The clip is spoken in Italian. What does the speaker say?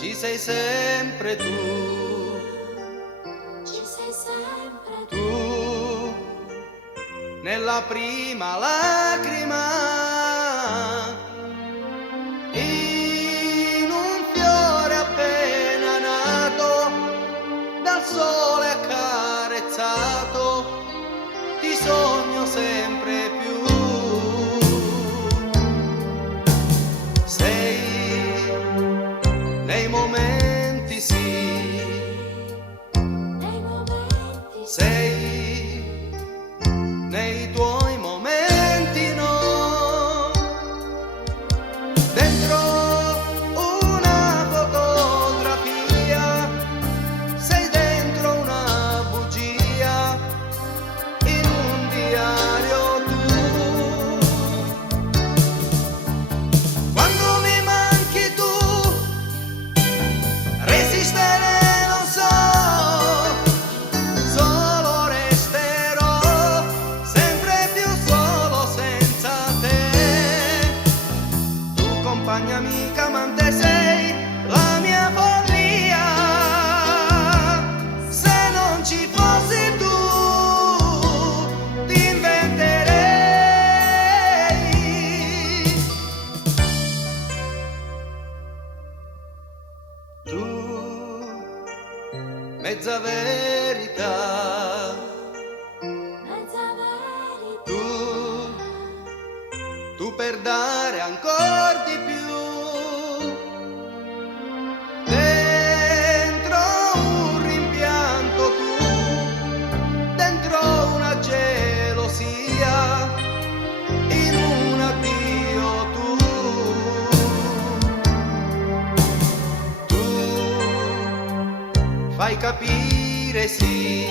Ci sei sempre tu, Ci sei sempre tu, nella prima lacrima, in un fiore appena nato, dal sole accarezzato, ti sogno sempre più. Sei nei momenti sì, nei momenti sei nei tuoi momenti no, dentro una fotografia, sei dentro una bugia, in un diario tu. Quando mi manchi tu, resistere non so, solo resterò sempre più solo senza te. Tu compagna amica, amante sei la mia follia. Se non ci fossi tu, ti inventerei. Tu, mezza verità, mezza verità. tu per dare ancora di più. Dentro un rimpianto tu, dentro una gelosia, in un addio tu fai capire sì